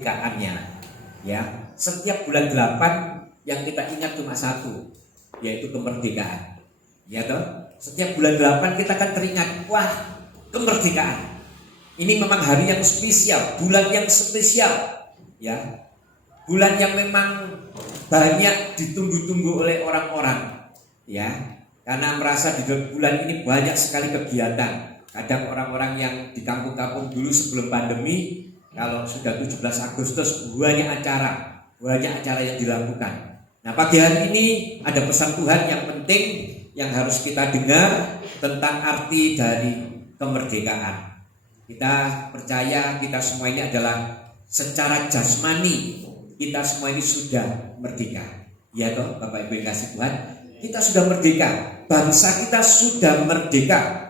kemerdekaannya, ya. Setiap bulan 8 yang kita ingat cuma satu, yaitu kemerdekaan. Ya toh? Setiap bulan 8 kita akan teringat, wah, kemerdekaan. Ini memang hari yang spesial, bulan yang spesial, ya. Bulan yang memang banyak ditunggu-tunggu oleh orang-orang, ya. Karena merasa di bulan ini banyak sekali kegiatan. Kadang orang-orang yang di kampung-kampung dulu sebelum pandemi, kalau sudah 17 Agustus banyak acara yang dilakukan. Nah, pagi hari ini ada pesan Tuhan yang penting yang harus kita dengar tentang arti dari kemerdekaan. Kita percaya kita semua ini adalah secara jasmani kita semua ini sudah merdeka. Ya toh, Bapak Ibu yang kasih Tuhan, kita sudah merdeka. Bangsa kita sudah merdeka.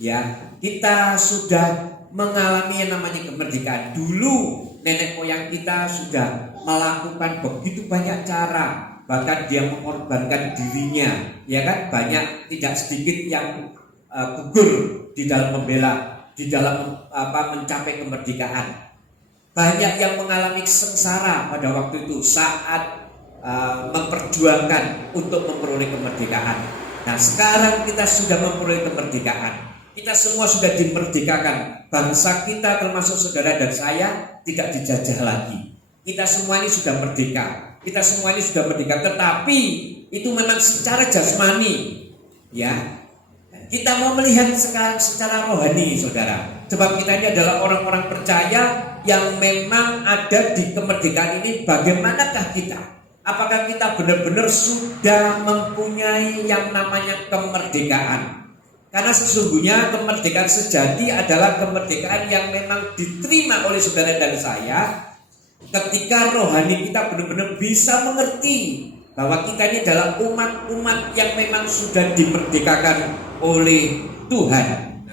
Ya, kita sudah mengalami yang namanya kemerdekaan. Dulu nenek moyang kita sudah melakukan begitu banyak cara, bahkan dia mengorbankan dirinya, ya kan? Banyak, tidak sedikit yang gugur di dalam membela, di dalam mencapai kemerdekaan. Banyak yang mengalami sengsara pada waktu itu saat memperjuangkan untuk memperoleh kemerdekaan. Nah, sekarang kita sudah memperoleh kemerdekaan. Kita semua sudah dimerdekakan. Bangsa kita termasuk saudara dan saya tidak dijajah lagi. Kita semua ini sudah merdeka. Kita semua ini sudah merdeka. Tetapi itu memang secara jasmani, ya. Kita mau melihat secara rohani, saudara. Sebab kita ini adalah orang-orang percaya yang memang ada di kemerdekaan ini. Bagaimanakah kita? Apakah kita benar-benar sudah mempunyai yang namanya kemerdekaan? Karena sesungguhnya kemerdekaan sejati adalah kemerdekaan yang memang diterima oleh saudara dan saya ketika rohani kita benar-benar bisa mengerti bahwa kita ini adalah umat-umat yang memang sudah dimerdekakan oleh Tuhan.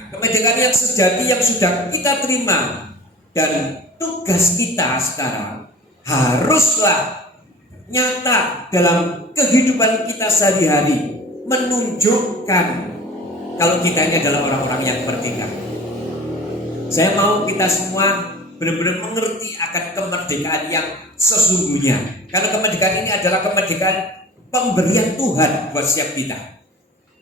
Kemerdekaan yang sejati yang sudah kita terima, dan tugas kita sekarang haruslah nyata dalam kehidupan kita sehari-hari, menunjukkan kalau kita ini adalah orang-orang yang merdeka. Saya mau kita semua benar-benar mengerti akan kemerdekaan yang sesungguhnya. Karena kemerdekaan ini adalah kemerdekaan pemberian Tuhan buat setiap kita.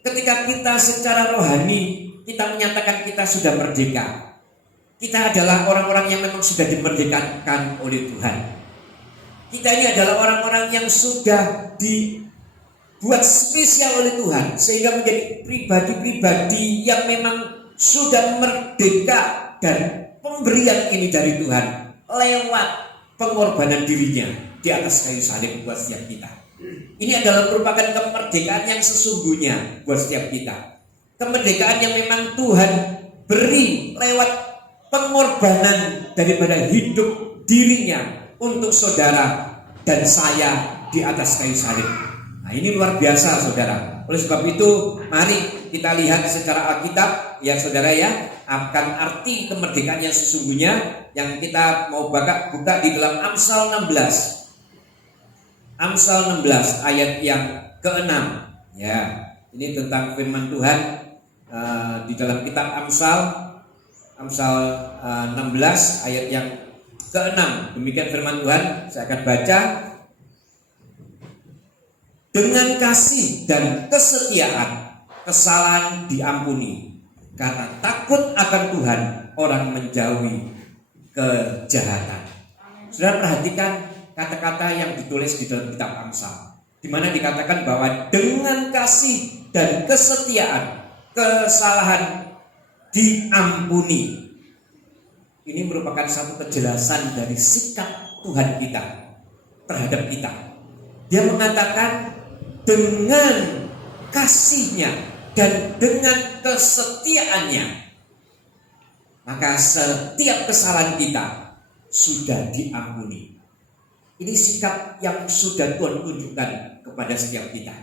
Ketika kita secara rohani kita menyatakan kita sudah merdeka, kita adalah orang-orang yang memang sudah dimerdekakan oleh Tuhan. Kita ini adalah orang-orang yang sudah dibuat spesial oleh Tuhan, sehingga menjadi pribadi-pribadi yang memang sudah merdeka, dan pemberian ini dari Tuhan lewat pengorbanan dirinya di atas kayu salib buat setiap kita. Ini adalah merupakan kemerdekaan yang sesungguhnya buat setiap kita. Kemerdekaan yang memang Tuhan beri lewat pengorbanan daripada hidup dirinya untuk saudara dan saya di atas kayu salib. Nah, ini luar biasa, saudara. Oleh sebab itu, mari kita lihat secara Alkitab, ya saudara ya, akan arti kemerdekaan yang sesungguhnya yang kita mau buka di dalam Amsal 16. Amsal 16 ayat yang ke-6. Ya, ini tentang firman Tuhan di dalam kitab Amsal 16 ayat yang ke-6. Demikian firman Tuhan, saya akan baca. Dengan kasih dan kesetiaan kesalahan diampuni, karena takut akan Tuhan orang menjauhi kejahatan. Saudara perhatikan kata-kata yang ditulis di dalam kitab Amsal, di mana dikatakan bahwa dengan kasih dan kesetiaan kesalahan diampuni. Ini merupakan satu kejelasan dari sikap Tuhan kita terhadap kita. Dia mengatakan dengan kasihnya dan dengan kesetiaannya, maka setiap kesalahan kita sudah diampuni. Ini sikap yang sudah Tuhan tunjukkan kepada setiap kita.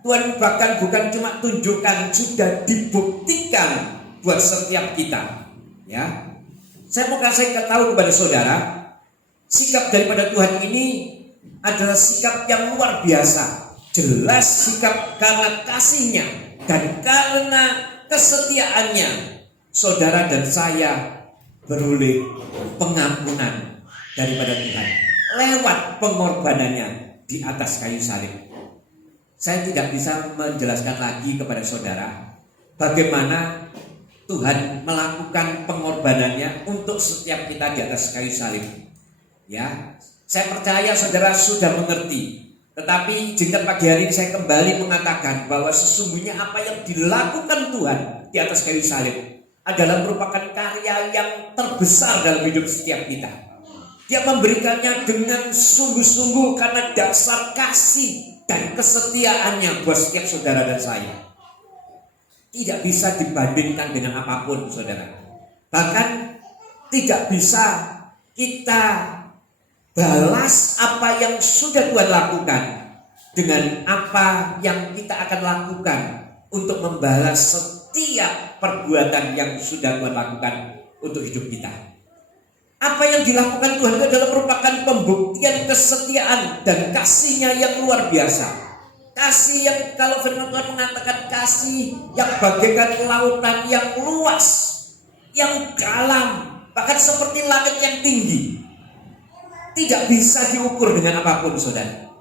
Tuhan bahkan bukan cuma tunjukkan, sudah dibuktikan buat setiap kita. Ya, saya mau kasih tahu kepada saudara, sikap daripada Tuhan ini adalah sikap yang luar biasa. Jelas sikap karena kasihnya dan karena kesetiaannya, saudara dan saya beroleh pengampunan daripada Tuhan lewat pengorbanannya di atas kayu salib. Saya tidak bisa menjelaskan lagi kepada saudara bagaimana Tuhan melakukan pengorbanannya untuk setiap kita di atas kayu salib. Ya, saya percaya saudara sudah mengerti. Tetapi jika pagi hari ini saya kembali mengatakan bahwa sesungguhnya apa yang dilakukan Tuhan di atas kayu salib adalah merupakan karya yang terbesar dalam hidup setiap kita. Dia memberikannya dengan sungguh-sungguh karena dasar kasih dan kesetiaannya buat setiap saudara dan saya. Tidak bisa dibandingkan dengan apapun, saudara. Bahkan tidak bisa kita balas apa yang sudah Tuhan lakukan dengan apa yang kita akan lakukan untuk membalas setiap perbuatan yang sudah Tuhan lakukan untuk hidup kita. Apa yang dilakukan Tuhan itu adalah merupakan pembuktian kesetiaan dan kasih-Nya yang luar biasa. Kasih yang kalau firman Tuhan mengatakan kasih yang bagaikan lautan yang luas, yang dalam, bahkan seperti langit yang tinggi. Tidak bisa diukur dengan apapun, saudara.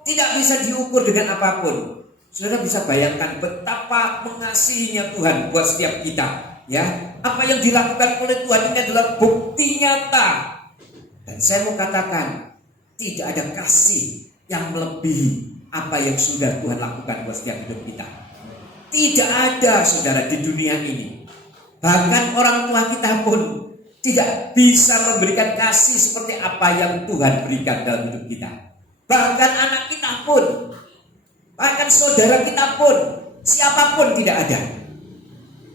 Tidak bisa diukur dengan apapun. Saudara bisa bayangkan betapa mengasihinya Tuhan buat setiap kita. Ya, apa yang dilakukan oleh Tuhan ini adalah bukti nyata. Dan saya mau katakan, tidak ada kasih yang melebihi apa yang sudah Tuhan lakukan buat setiap hidup kita. Tidak ada, saudara, di dunia ini. Bahkan orang tua kita pun tidak bisa memberikan kasih seperti apa yang Tuhan berikan dalam hidup kita. Bahkan anak kita pun, bahkan saudara kita pun, siapapun tidak ada.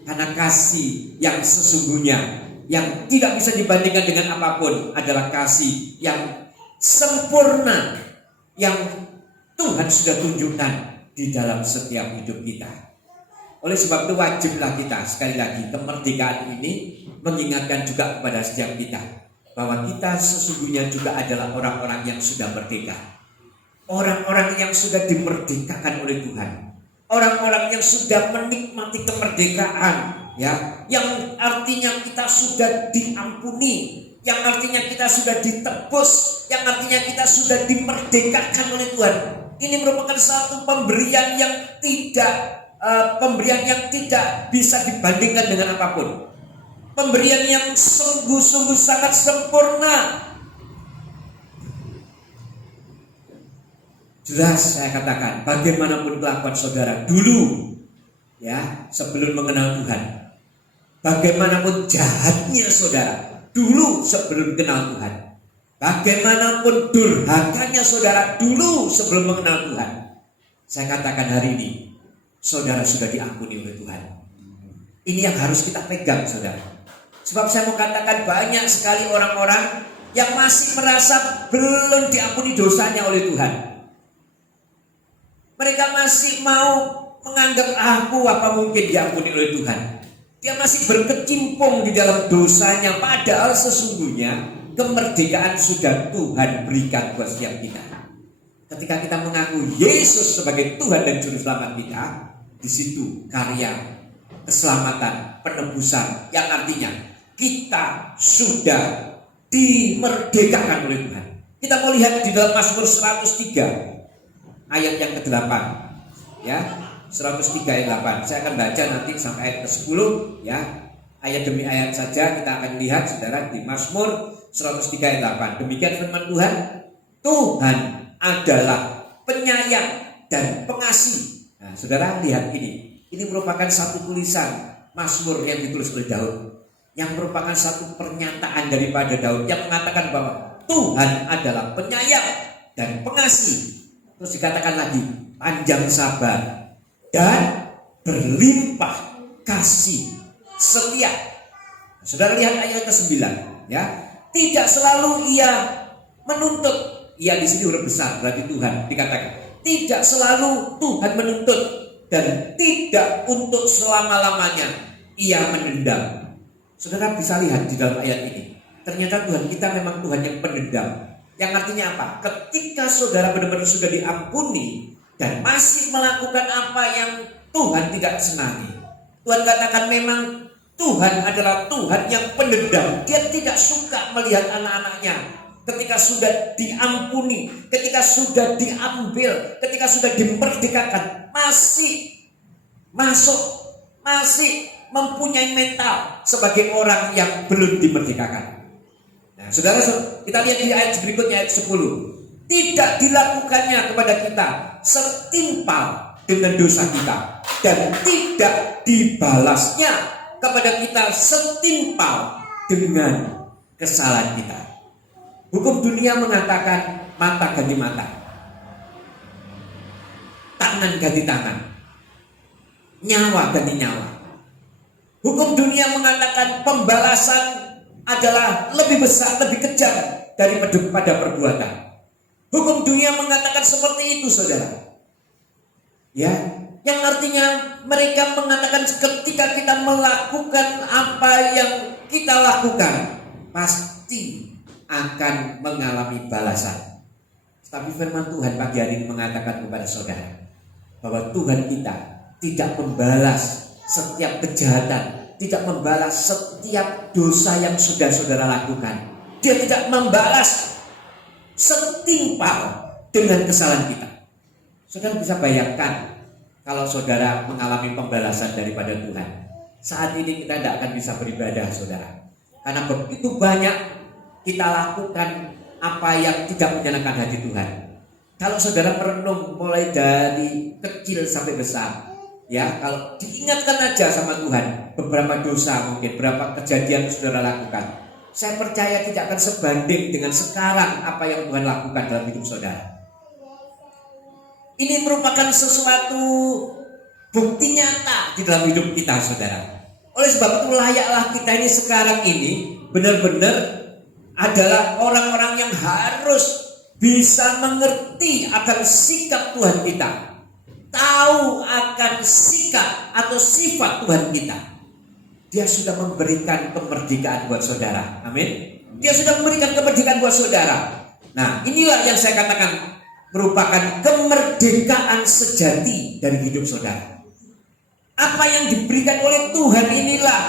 Karena kasih yang sesungguhnya, yang tidak bisa dibandingkan dengan apapun, adalah kasih yang sempurna, yang Tuhan sudah tunjukkan di dalam setiap hidup kita. Oleh sebab itu wajiblah kita, sekali lagi, kemerdekaan ini mengingatkan juga kepada setiap kita bahwa kita sesungguhnya juga adalah orang-orang yang sudah merdeka. Orang-orang yang sudah dimerdekakan oleh Tuhan. Orang-orang yang sudah menikmati kemerdekaan, ya, yang artinya kita sudah diampuni, yang artinya kita sudah ditebus, yang artinya kita sudah dimerdekakan oleh Tuhan. Ini merupakan satu pemberian yang tidak bisa dibandingkan dengan apapun. Pemberian yang sungguh-sungguh sangat sempurna. Jelas saya katakan, bagaimanapun kelakuan saudara dulu, ya, sebelum mengenal Tuhan, bagaimanapun jahatnya saudara dulu sebelum kenal Tuhan, bagaimanapun durhakanya saudara dulu sebelum mengenal Tuhan, saya katakan hari ini saudara sudah diampuni oleh Tuhan. Ini yang harus kita pegang, saudara. Sebab saya mau katakan banyak sekali orang-orang yang masih merasa belum diampuni dosanya oleh Tuhan. Mereka masih mau menganggap aku apa mungkin diampuni oleh Tuhan. Dia masih berkecimpung di dalam dosanya, padahal sesungguhnya kemerdekaan sudah Tuhan berikan buat setiap kita. Ketika kita mengaku Yesus sebagai Tuhan dan Juru Selamat kita, di situ karya keselamatan, penebusan, yang artinya kita sudah dimerdekakan oleh Tuhan. Kita mau lihat di dalam Mazmur 103 ayat yang ke-8, ya, 103 ayat 8. Saya akan baca nanti sampai ayat ke-10, ya. Ayat demi ayat saja kita akan lihat, saudara, di Mazmur 103 ayat 8. Demikian firman Tuhan, Tuhan adalah penyayang dan pengasih. Nah, saudara lihat ini. Ini merupakan satu tulisan Mazmur yang ditulis oleh Daud, yang merupakan satu pernyataan daripada Daud yang mengatakan bahwa Tuhan adalah penyayang dan pengasih. Terus dikatakan lagi, panjang sabar dan berlimpah kasih setia. Nah, saudara lihat ayat ke-9, ya. Tidak selalu ia menuntut. Ia di sini huruf besar, berarti Tuhan dikatakan. Tidak selalu Tuhan menuntut dan tidak untuk selama-lamanya ia menendam. Saudara bisa lihat di dalam ayat ini, ternyata Tuhan kita memang Tuhan yang pendendam. Yang artinya apa? Ketika saudara benar-benar sudah diampuni dan masih melakukan apa yang Tuhan tidak senangi, Tuhan katakan memang Tuhan adalah Tuhan yang pendendam. Dia tidak suka melihat anak-anaknya ketika sudah diampuni, ketika sudah diambil, ketika sudah dimerdekakan, masih masuk, masih mempunyai mental sebagai orang yang belum dimerdekakan. Nah, saudara, kita lihat di ayat berikutnya, ayat 10. Tidak dilakukannya kepada kita setimpal dengan dosa kita, dan tidak dibalasnya kepada kita setimpal dengan kesalahan kita. Hukum dunia mengatakan mata ganti mata, tangan ganti tangan, nyawa ganti nyawa. Hukum dunia mengatakan pembalasan adalah lebih besar, lebih kejam daripada perbuatan. Hukum dunia mengatakan seperti itu, saudara. Ya, yang artinya mereka mengatakan ketika kita melakukan apa yang kita lakukan, pasti akan mengalami balasan. Tapi firman Tuhan pagi hari ini mengatakan kepada saudara bahwa Tuhan kita tidak membalas setiap kejahatan, tidak membalas setiap dosa yang sudah saudara lakukan. Dia tidak membalas setimpal dengan kesalahan kita. Saudara bisa bayangkan kalau saudara mengalami pembalasan daripada Tuhan. Saat ini kita tidak akan bisa beribadah, saudara, karena begitu banyak kita lakukan apa yang tidak menyenangkan hati Tuhan. Kalau saudara merenung mulai dari kecil sampai besar, ya, kalau diingatkan aja sama Tuhan beberapa dosa, mungkin beberapa kejadian yang saudara lakukan, saya percaya tidak akan sebanding dengan sekarang apa yang Tuhan lakukan dalam hidup saudara. Ini merupakan sesuatu bukti nyata di dalam hidup kita, saudara. Oleh sebab itu layaklah kita ini sekarang ini benar-benar adalah orang-orang yang harus bisa mengerti akan sikap Tuhan kita, tahu akan sikap atau sifat Tuhan kita. Dia sudah memberikan kemerdekaan buat saudara. Amin. Dia sudah memberikan kemerdekaan buat saudara. Nah, inilah yang saya katakan merupakan kemerdekaan sejati dari hidup saudara. Apa yang diberikan oleh Tuhan inilah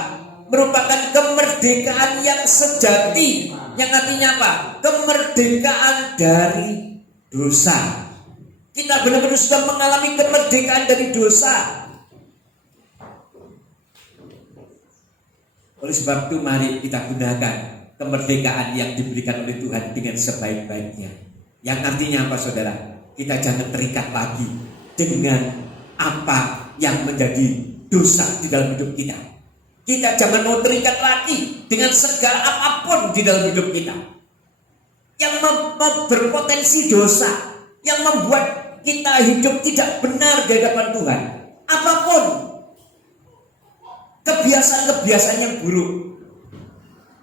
merupakan kemerdekaan yang sejati, yang artinya apa? Kemerdekaan dari dosa. Kita benar-benar sudah mengalami kemerdekaan dari dosa. Oleh sebab itu mari kita gunakan kemerdekaan yang diberikan oleh Tuhan dengan sebaik-baiknya. Yang artinya apa, saudara? Kita jangan terikat lagi dengan apa yang menjadi dosa di dalam hidup kita. Kita jangan mau terikat lagi dengan segala apapun di dalam hidup kita yang berpotensi dosa, yang membuat kita hidup tidak benar di hadapan Tuhan. Apapun kebiasaan-kebiasaan yang buruk,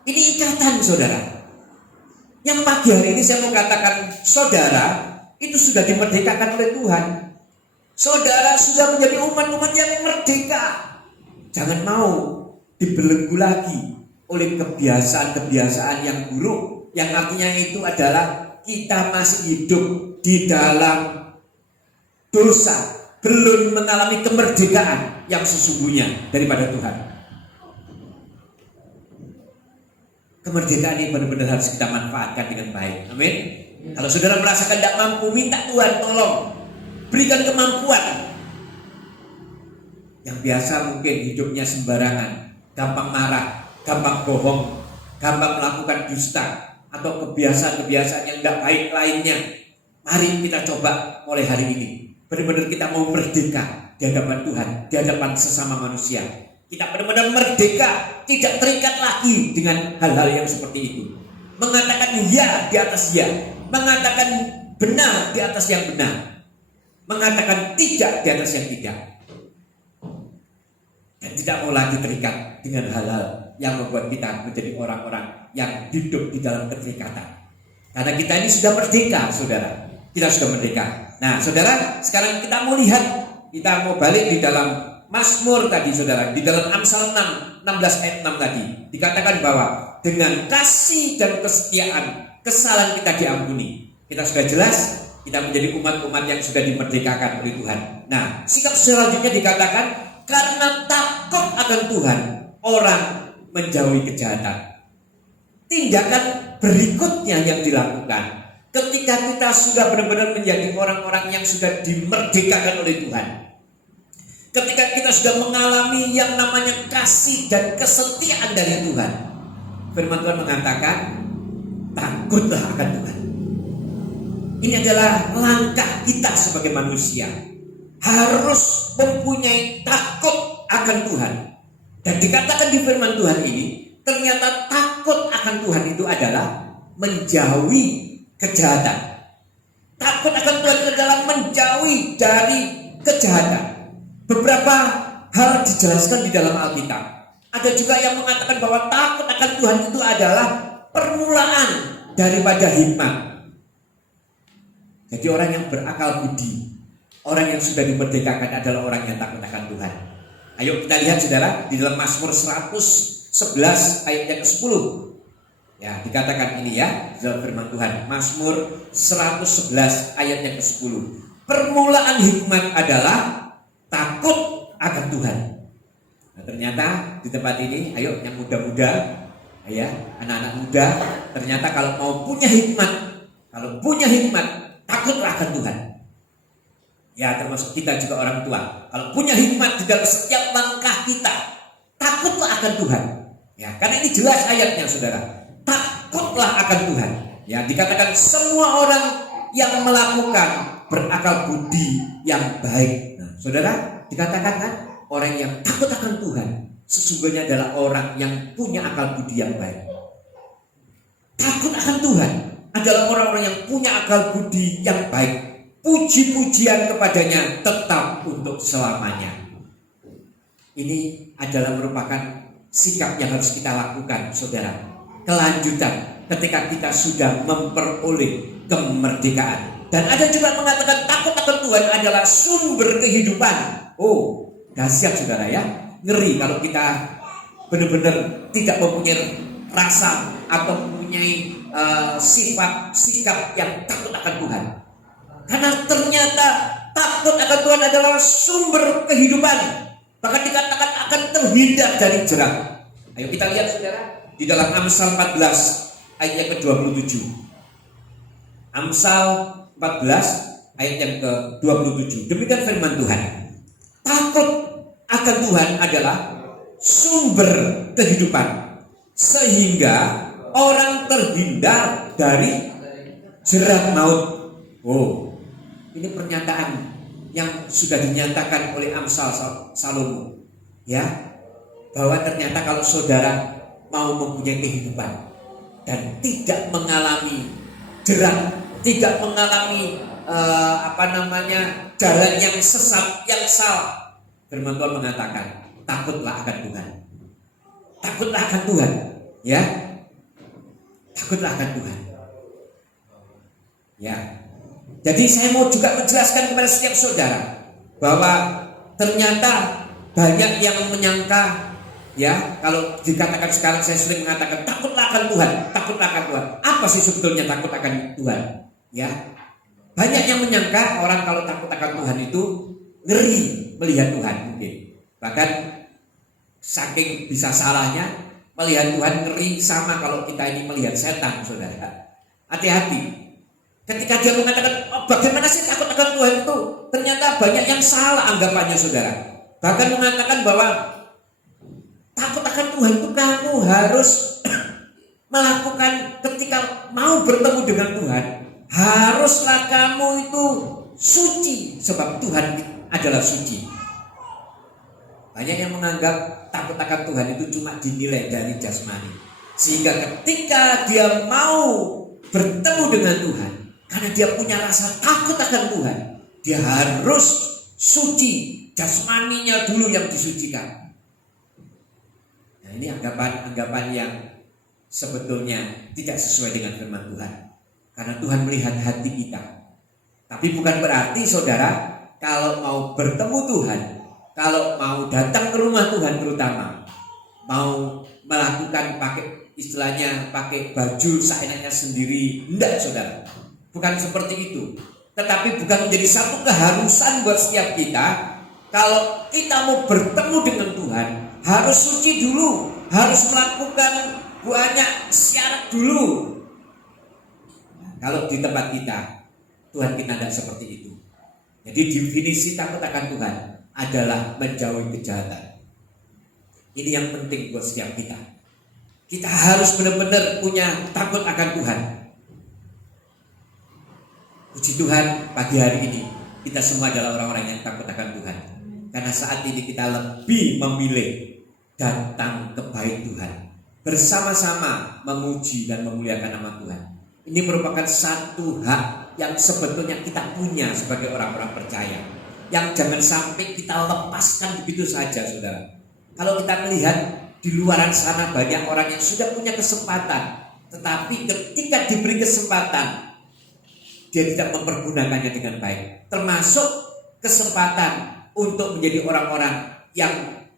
ini ikatan, saudara. Yang pagi hari ini saya mau katakan, saudara itu sudah dimerdekakan oleh Tuhan. Saudara sudah menjadi umat-umat yang merdeka. Jangan mau dibelenggu lagi oleh kebiasaan-kebiasaan yang buruk, yang artinya itu adalah kita masih hidup di dalam dosa, belum mengalami kemerdekaan yang sesungguhnya daripada Tuhan. Kemerdekaan ini benar-benar harus kita manfaatkan dengan baik. Amin. Kalau saudara merasakan tidak mampu, minta Tuhan tolong berikan kemampuan. Yang biasa mungkin hidupnya sembarangan, gampang marah, gampang bohong, gampang melakukan dusta, atau kebiasaan-kebiasaan yang tidak baik lainnya. Mari kita coba mulai hari ini benar-benar kita mau merdeka di hadapan Tuhan, di hadapan sesama manusia. Kita benar-benar merdeka, tidak terikat lagi dengan hal-hal yang seperti itu. Mengatakan ya di atas ya, mengatakan benar di atas yang benar, mengatakan tidak di atas yang tidak. Dan tidak mau lagi terikat dengan hal-hal yang membuat kita menjadi orang-orang yang hidup di dalam keterikatan. Karena kita ini sudah merdeka, saudara. Kita sudah merdeka. Nah, saudara, sekarang kita mau lihat, kita mau balik di dalam Mazmur tadi, saudara. Di dalam Amsal 6, 16 ayat 6 tadi dikatakan bahwa dengan kasih dan kesetiaan kesalahan kita diampuni. Kita sudah jelas, kita menjadi umat-umat yang sudah dimerdekakan oleh Tuhan. Nah, sikap selanjutnya dikatakan karena takut akan Tuhan orang menjauhi kejahatan. Tindakan berikutnya yang dilakukan ketika kita sudah benar-benar menjadi orang-orang yang sudah dimerdekakan oleh Tuhan, ketika kita sudah mengalami yang namanya kasih dan kesetiaan dari Tuhan, firman Tuhan mengatakan, takutlah akan Tuhan. Ini adalah langkah kita sebagai manusia, harus mempunyai takut akan Tuhan. Dan dikatakan di firman Tuhan ini, ternyata takut akan Tuhan itu adalah menjauhi kejahatan. Takut akan Tuhan itu adalah menjauhi dari kejahatan. Beberapa hal dijelaskan di dalam Alkitab. Ada juga yang mengatakan bahwa takut akan Tuhan itu adalah permulaan daripada hikmat. Jadi orang yang berakal budi, orang yang sudah dimerdekakan adalah orang yang takut akan Tuhan. Ayo kita lihat saudara, di dalam Mazmur 111 ayat yang ke-10. Ya, dikatakan ini ya, dalam firman Tuhan. Mazmur 111 ayat yang ke-10. Permulaan hikmat adalah takut akan Tuhan. Nah, ternyata di tempat ini, ayo yang muda-muda, ya, anak-anak muda, ternyata kalau mau punya hikmat, takutlah akan Tuhan. Ya, termasuk kita juga orang tua. Kalau punya hikmat di dalam setiap langkah kita, takutlah akan Tuhan. Ya, karena ini jelas ayatnya, saudara. Takutlah akan Tuhan. Ya, dikatakan semua orang yang melakukan berakal budi yang baik. Nah, saudara, dikatakan kan orang yang takut akan Tuhan sesungguhnya adalah orang yang punya akal budi yang baik. Takut akan Tuhan adalah orang-orang yang punya akal budi yang baik. Puji-pujian kepadanya tetap untuk selamanya. Ini adalah merupakan sikap yang harus kita lakukan, saudara. Kelanjutan ketika kita sudah memperoleh kemerdekaan. Dan ada juga mengatakan takut akan Tuhan adalah sumber kehidupan. Oh, dahsyat saudara ya. Ngeri kalau kita benar-benar tidak mempunyai rasa atau mempunyai sifat sikap yang takut akan Tuhan. Karena ternyata takut akan Tuhan adalah sumber kehidupan. Bahkan dikatakan akan terhindar dari jerat. Ayo kita lihat saudara, di dalam Amsal 14 ayat yang ke-27. Amsal 14 ayat yang ke-27. Demikian firman Tuhan. Takut akan Tuhan adalah sumber kehidupan, sehingga orang terhindar dari jerat maut. Oh, ini pernyataan yang sudah dinyatakan oleh Amsal Salomo, ya, bahwa ternyata kalau saudara mau mempunyai kehidupan dan tidak mengalami jerat, tidak mengalami jalan yang sesat, yang salah, firman Tuhan mengatakan takutlah akan Tuhan, takutlah akan Tuhan, ya, takutlah akan Tuhan, ya. Jadi saya mau juga menjelaskan kepada setiap saudara bahwa ternyata banyak yang menyangka, ya, kalau dikatakan sekarang saya sering mengatakan takutlah akan Tuhan, takutlah akan Tuhan. Apa sih sebetulnya takut akan Tuhan? Ya, banyak yang menyangka orang kalau takut akan Tuhan itu ngeri melihat Tuhan mungkin. Bahkan saking bisa salahnya melihat Tuhan ngeri sama kalau kita ini melihat setan, saudara. Hati-hati. Ketika dia mengatakan, oh, bagaimana sih takut akan Tuhan itu? Ternyata banyak yang salah anggapannya, saudara. Bahkan mengatakan bahwa takut akan Tuhan itu kamu harus melakukan ketika mau bertemu dengan Tuhan. Haruslah kamu itu suci, sebab Tuhan adalah suci. Banyak yang menganggap takut akan Tuhan itu cuma dinilai dari jasmani. Sehingga ketika dia mau bertemu dengan Tuhan, karena dia punya rasa takut akan Tuhan, dia harus suci, jasmaninya dulu yang disucikan. Nah, ini anggapan yang sebetulnya tidak sesuai dengan firman Tuhan. Karena Tuhan melihat hati kita. Tapi bukan berarti saudara, kalau mau bertemu Tuhan, kalau mau datang ke rumah Tuhan terutama, mau melakukan pakai baju seenaknya sendiri, enggak saudara. Bukan seperti itu. Tetapi bukan menjadi satu keharusan buat setiap kita. Kalau kita mau bertemu dengan Tuhan, harus suci dulu, harus melakukan banyak syarat dulu. Kalau di tempat kita, Tuhan kita tidak seperti itu. Jadi definisi takut akan Tuhan adalah menjauhi kejahatan. Ini yang penting buat setiap kita. Kita harus benar-benar punya takut akan Tuhan. Puji Tuhan, pagi hari ini kita semua adalah orang-orang yang takut akan Tuhan. Karena saat ini kita lebih memilih datang ke bait Tuhan, bersama-sama memuji dan memuliakan nama Tuhan. Ini merupakan satu hak yang sebetulnya kita punya sebagai orang-orang percaya, yang jangan sampai kita lepaskan begitu saja, saudara. Kalau kita melihat di luaran sana banyak orang yang sudah punya kesempatan, tetapi ketika diberi kesempatan dia tidak mempergunakannya dengan baik. Termasuk kesempatan untuk menjadi orang-orang yang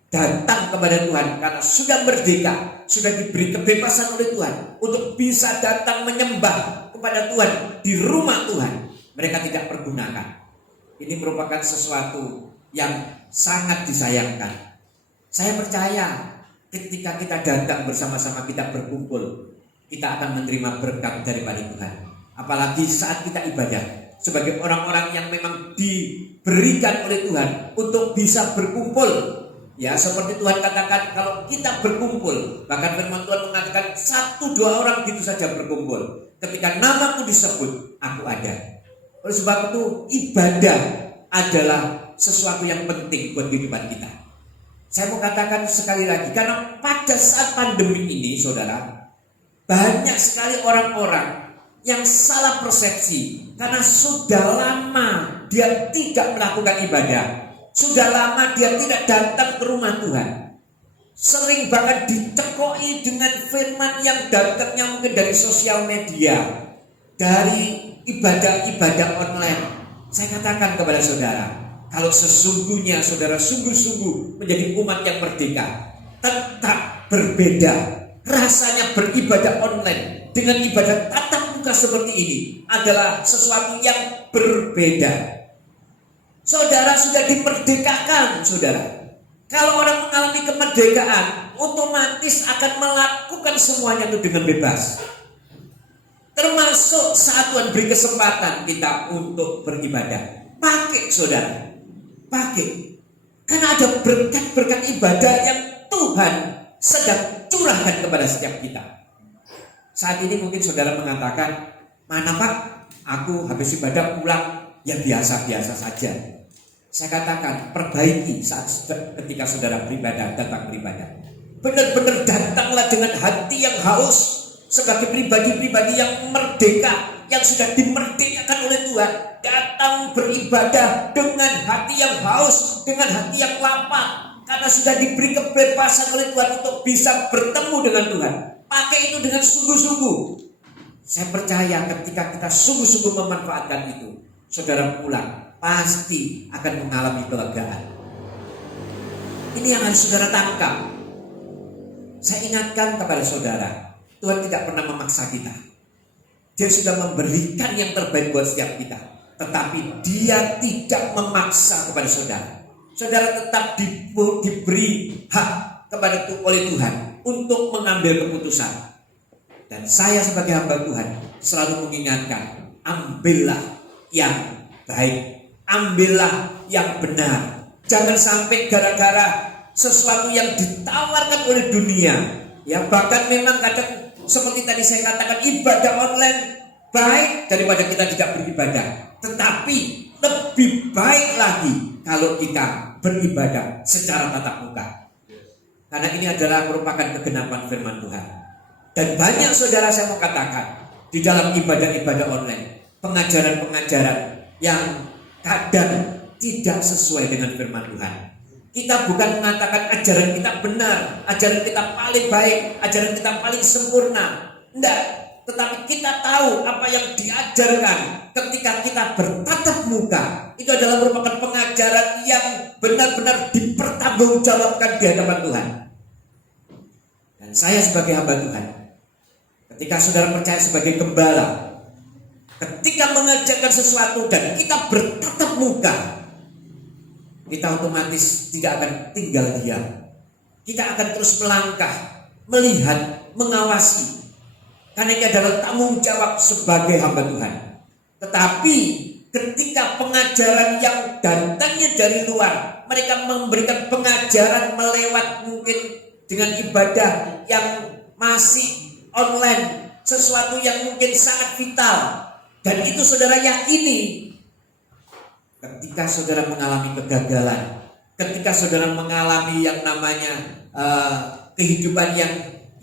datang kepada Tuhan karena sudah merdeka, sudah diberi kebebasan oleh Tuhan untuk bisa datang menyembah kepada Tuhan di rumah Tuhan. Mereka tidak pergunakan. Ini merupakan sesuatu yang sangat disayangkan. Saya percaya ketika kita datang bersama-sama, kita berkumpul, kita akan menerima berkat daripada Tuhan. Apalagi saat kita ibadah sebagai orang-orang yang memang diberikan oleh Tuhan untuk bisa berkumpul. Ya, seperti Tuhan katakan, kalau kita berkumpul, bahkan firman Tuhan mengatakan 1-2 orang gitu saja berkumpul, ketika namaku disebut, aku ada. Oleh sebab itu ibadah adalah sesuatu yang penting buat kehidupan kita. Saya mau katakan sekali lagi, karena pada saat pandemi ini, saudara, banyak sekali orang-orang yang salah persepsi karena sudah lama dia tidak melakukan ibadah, sudah lama dia tidak datang ke rumah Tuhan, sering banget dicekoi dengan firman yang datangnya mungkin dari sosial media, dari ibadah-ibadah online. Saya katakan kepada saudara, kalau sesungguhnya saudara sungguh-sungguh menjadi umat yang merdeka, tetap berbeda rasanya beribadah online dengan ibadah tatap muka seperti ini adalah sesuatu yang berbeda. Saudara sudah dimerdekakan, saudara. Kalau orang mengalami kemerdekaan, otomatis akan melakukan semuanya itu dengan bebas. Termasuk saat Tuhan beri kesempatan kita untuk beribadah. Pakai, saudara. Pakai. Karena ada berkat-berkat ibadah yang Tuhan sedang curahkan kepada setiap kita. Saat ini mungkin saudara mengatakan, mana Pak, aku habis ibadah pulang, ya biasa-biasa saja. Saya katakan, perbaiki saat ketika saudara beribadah, datang beribadah. Benar-benar datanglah dengan hati yang haus, sebagai pribadi-pribadi yang merdeka, yang sudah dimerdekakan oleh Tuhan. Datang beribadah dengan hati yang haus, dengan hati yang lapar, karena sudah diberi kebebasan oleh Tuhan untuk bisa bertemu dengan Tuhan. Pakai itu dengan sungguh-sungguh. Saya percaya ketika kita sungguh-sungguh memanfaatkan itu, saudara pulang pasti akan mengalami kelegaan. Ini yang harus saudara tangkap. Saya ingatkan kepada saudara, Tuhan tidak pernah memaksa kita. Dia sudah memberikan yang terbaik buat setiap kita, tetapi Dia tidak memaksa kepada saudara. Saudara tetap diberi hak kepada oleh Tuhan untuk mengambil keputusan. Dan saya sebagai hamba Tuhan selalu mengingatkan, ambillah yang baik, ambillah yang benar. Jangan sampai gara-gara sesuatu yang ditawarkan oleh dunia, ya bahkan memang kadang seperti tadi saya katakan, ibadah online baik daripada kita tidak beribadah. Tetapi lebih baik lagi kalau kita beribadah secara tatap muka. Karena ini adalah merupakan kegenapan firman Tuhan. Dan banyak saudara saya mau katakan, di dalam ibadah-ibadah online, pengajaran-pengajaran yang kadang tidak sesuai dengan firman Tuhan. Kita bukan mengatakan ajaran kita benar, ajaran kita paling baik, ajaran kita paling sempurna. Tidak, tetapi kita tahu apa yang diajarkan ketika kita bertatap muka. Itu adalah merupakan pengajaran yang benar-benar dipertanggungjawabkan di hadapan Tuhan. Dan saya sebagai hamba Tuhan, ketika saudara percaya sebagai gembala, ketika mengajarkan sesuatu dan kita bertatap muka, kita otomatis tidak akan tinggal diam. Kita akan terus melangkah, melihat, mengawasi. Karena ini adalah tanggung jawab sebagai hamba Tuhan. Tetapi ketika pengajaran yang datangnya dari luar, mereka memberikan pengajaran melewat mungkin dengan ibadah yang masih online, sesuatu yang mungkin sangat vital. Dan itu saudara yakini. Ketika saudara mengalami kegagalan, ketika saudara mengalami yang namanya kehidupan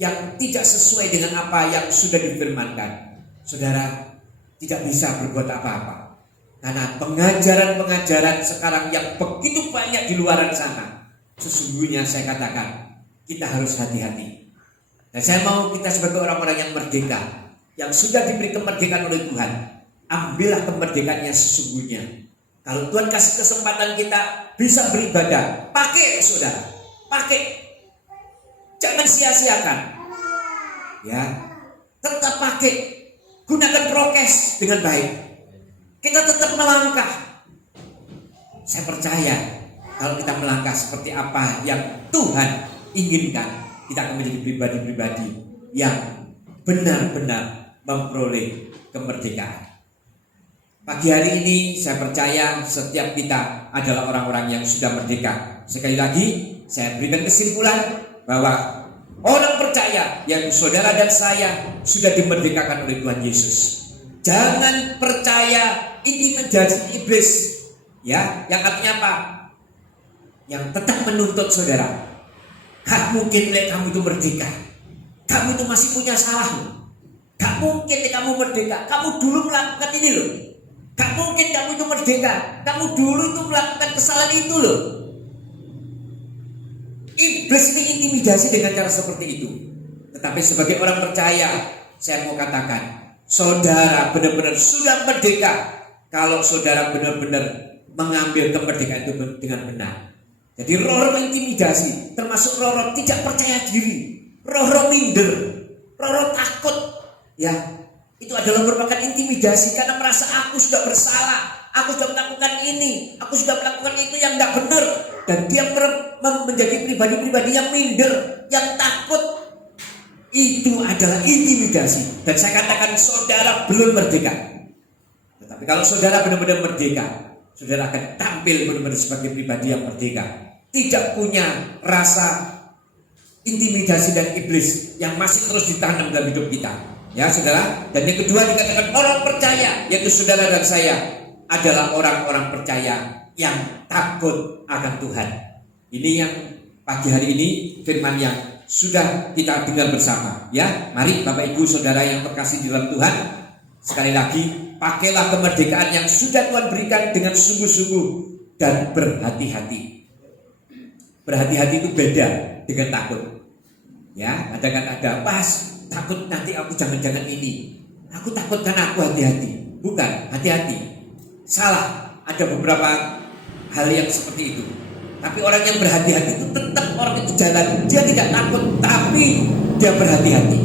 yang tidak sesuai dengan apa yang sudah difirmankan, saudara tidak bisa berbuat apa-apa. Karena pengajaran-pengajaran sekarang yang begitu banyak di luar sana, sesungguhnya saya katakan kita harus hati-hati. Dan saya mau kita sebagai orang-orang yang merdeka, yang sudah diberi kemerdekaan oleh Tuhan, ambillah kemerdekaan yang sesungguhnya. Kalau Tuhan kasih kesempatan kita bisa beribadah, pakai saudara, pakai. Jangan sia-siakan. Ya, tetap pakai. Gunakan prokes dengan baik. Kita tetap melangkah. Saya percaya kalau kita melangkah seperti apa yang Tuhan inginkan, kita akan menjadi pribadi-pribadi yang benar-benar memperoleh kemerdekaan. Pagi hari ini saya percaya setiap kita adalah orang-orang yang sudah merdeka. Sekali lagi saya berikan kesimpulan bahwa orang percaya yang saudara dan saya sudah dimerdekakan oleh Tuhan Yesus. Jangan percaya intimidasi iblis, ya, yang artinya apa? Yang tetap menuntut saudara. Gak mungkin kamu itu merdeka. Kamu itu masih punya salah. Gak mungkin kamu merdeka. Kamu dulu melakukan ini loh. Gak mungkin kamu itu merdeka. Kamu dulu itu melakukan kesalahan itu loh. Iblis mengintimidasi dengan cara seperti itu. Tetapi sebagai orang percaya, saya mau katakan, saudara benar-benar sudah merdeka kalau saudara benar-benar mengambil kemerdekaan itu dengan benar. Jadi roh-roh intimidasi, termasuk roh-roh tidak percaya diri, roh-roh minder, roh-roh takut, ya, itu adalah merupakan intimidasi karena merasa aku sudah bersalah, aku sudah melakukan ini, aku sudah melakukan itu yang tidak benar, dan dia menjadi pribadi-pribadi yang minder, yang takut. Itu adalah intimidasi. Dan saya katakan saudara belum merdeka. Tetapi kalau saudara benar-benar merdeka, saudara akan tampil benar-benar sebagai pribadi yang merdeka. Tidak punya rasa intimidasi dan iblis yang masih terus ditanam dalam hidup kita. Ya saudara. Dan yang kedua dikatakan orang percaya, yaitu saudara dan saya adalah orang-orang percaya yang takut akan Tuhan. Ini yang pagi hari ini firman yang sudah kita dengar bersama, ya. Mari Bapak Ibu Saudara yang terkasih di dalam Tuhan, sekali lagi pakailah kemerdekaan yang sudah Tuhan berikan dengan sungguh-sungguh dan berhati-hati. Berhati-hati itu beda dengan takut. Ya, ada pas takut nanti aku jangan-jangan ini. Aku takut karena aku hati-hati. Bukan, hati-hati. Salah, ada beberapa hal yang seperti itu. Tapi orang yang berhati-hati itu tetap orang itu jalan. Dia tidak takut, tapi dia berhati-hati.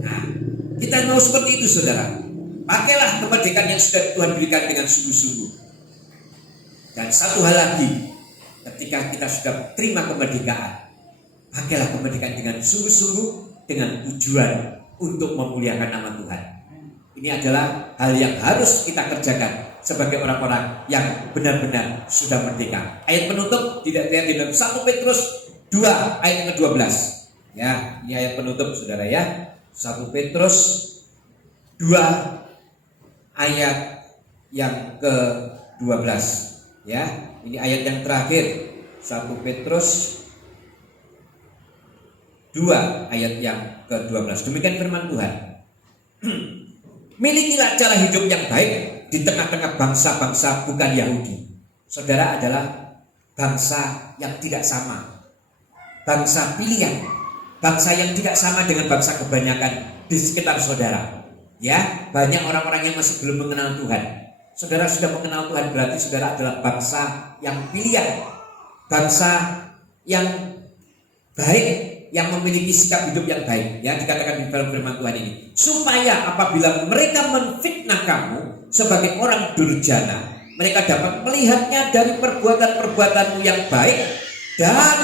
Nah, kita mau seperti itu saudara. Pakailah kemerdekaan yang sudah Tuhan berikan dengan sungguh-sungguh. Dan satu hal lagi, ketika kita sudah terima kemerdekaan, pakailah kemerdekaan dengan sungguh-sungguh, dengan tujuan untuk memuliakan nama Tuhan. Ini adalah hal yang harus kita kerjakan sebagai orang-orang yang benar-benar sudah merdeka. Ayat penutup tidak terlihat di dalam 1 Petrus 2 ayat ke-12. Ya, ini ayat penutup saudara ya. 1 Petrus 2 ayat yang ke-12. Ya, ini ayat yang terakhir. 1 Petrus 2 ayat yang ke-12. Demikian firman Tuhan. Milikilah cara hidup yang baik di tengah-tengah bangsa-bangsa bukan Yahudi. Saudara adalah bangsa yang tidak sama, bangsa pilihan, bangsa yang tidak sama dengan bangsa kebanyakan di sekitar saudara. Ya, banyak orang-orang yang masih belum mengenal Tuhan. Saudara sudah mengenal Tuhan, berarti saudara adalah bangsa yang pilihan, bangsa yang baik, yang memiliki sikap hidup yang baik. Ya, dikatakan di dalam firman Tuhan ini, supaya apabila mereka menfitnah kamu sebagai orang durjana, mereka dapat melihatnya dari perbuatan-perbuatanmu yang baik dan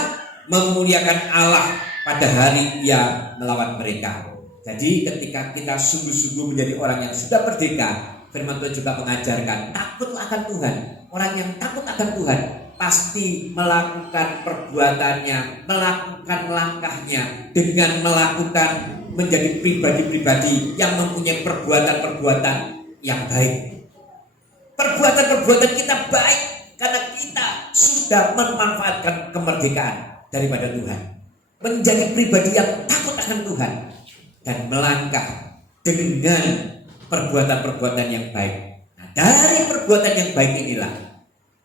memuliakan Allah pada hari Ia melawan mereka. Jadi ketika kita sungguh-sungguh menjadi orang yang sudah merdeka, firman Tuhan juga mengajarkan takutlah akan Tuhan. Orang yang takut akan Tuhan pasti melakukan perbuatannya, melakukan langkahnya dengan melakukan menjadi pribadi-pribadi yang mempunyai perbuatan-perbuatan yang baik. Perbuatan-perbuatan kita baik karena kita sudah memanfaatkan kemerdekaan daripada Tuhan. Menjadi pribadi yang takut akan Tuhan dan melangkah dengan perbuatan-perbuatan yang baik. Nah, dari perbuatan yang baik inilah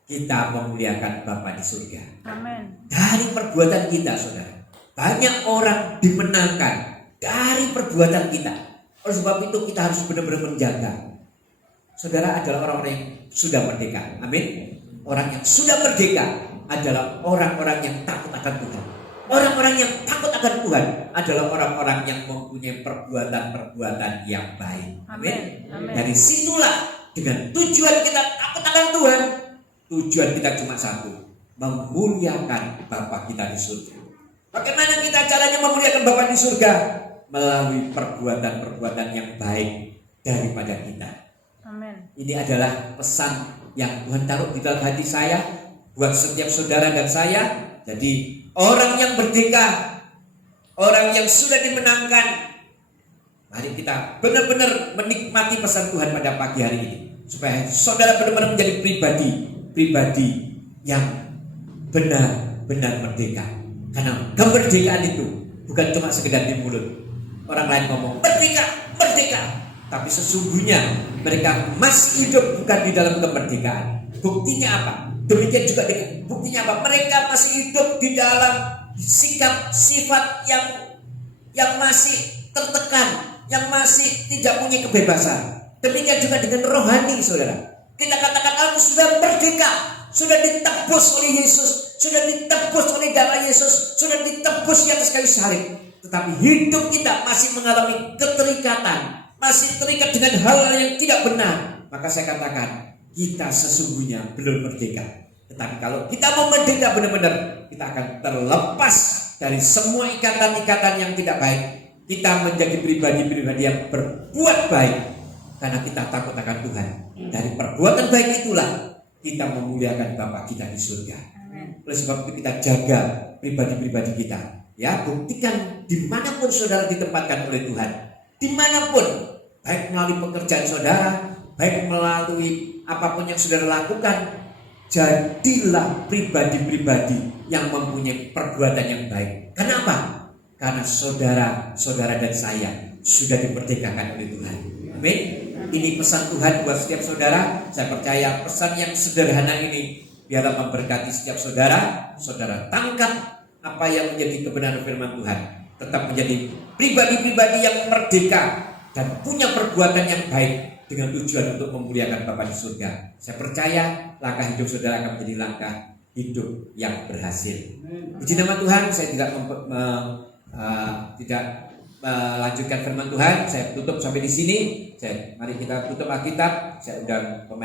kita memuliakan Bapa di surga. Amin. Dari perbuatan kita, saudara, banyak orang dimenangkan dari perbuatan kita. Oleh sebab itu kita harus benar-benar menjaga. Saudara adalah orang-orang yang sudah merdeka. Amin. Orang yang sudah merdeka adalah orang-orang yang takut akan Tuhan. Orang-orang yang takut akan Tuhan adalah orang-orang yang mempunyai perbuatan-perbuatan yang baik. Amin. Dari situlah dengan tujuan kita takut akan Tuhan, tujuan kita cuma satu, memuliakan Bapa kita di surga. Bagaimana kita caranya memuliakan Bapa di surga? Melalui perbuatan-perbuatan yang baik daripada kita. Amin. Ini adalah pesan yang Tuhan taruh di dalam hati saya buat setiap saudara dan saya. Jadi orang yang merdeka, orang yang sudah dimenangkan, mari kita benar-benar menikmati pesan Tuhan pada pagi hari ini, supaya saudara benar-benar menjadi pribadi yang benar-benar merdeka. Karena kemerdekaan itu bukan cuma sekedar di mulut. Orang lain ngomong merdeka, merdeka, tapi sesungguhnya mereka masih hidup bukan di dalam kemerdekaan. Buktinya apa? Demikian juga dengan buktinya apa? Mereka masih hidup di dalam sikap sifat yang masih tertekan, yang masih tidak punya kebebasan. Demikian juga dengan rohani, saudara. Kita katakan aku sudah merdeka, sudah ditebus oleh Yesus, sudah ditebus oleh darah Yesus, sudah ditebus di atas kayu salib. Tetapi hidup kita masih mengalami keterikatan, masih terikat dengan hal yang tidak benar. Maka saya katakan kita sesungguhnya belum merdeka. Tetapi kalau kita mau merdeka benar-benar, kita akan terlepas dari semua ikatan-ikatan yang tidak baik. Kita menjadi pribadi-pribadi yang berbuat baik karena kita takut akan Tuhan. Dari perbuatan baik itulah kita memuliakan Bapa kita di surga. Oleh sebab itu kita jaga pribadi-pribadi kita. Ya, buktikan dimanapun saudara ditempatkan oleh Tuhan, dimanapun, baik melalui pekerjaan saudara, baik melalui apapun yang saudara lakukan, jadilah pribadi-pribadi yang mempunyai perbuatan yang baik. Kenapa? Karena saudara dan saya sudah dimerdekakan oleh Tuhan. Amin. Ini pesan Tuhan buat setiap saudara. Saya percaya pesan yang sederhana ini biarlah memberkati setiap saudara. Saudara tangkap apa yang menjadi kebenaran firman Tuhan. Tetap menjadi pribadi-pribadi yang merdeka dan punya perbuatan yang baik dengan tujuan untuk memuliakan Bapa di surga. Saya percaya langkah hidup saudara akan menjadi langkah hidup yang berhasil. Puji nama Tuhan. Saya tidak melanjutkan firman Tuhan. Saya tutup sampai di sini. Mari kita tutup Alkitab. Saya undang pemain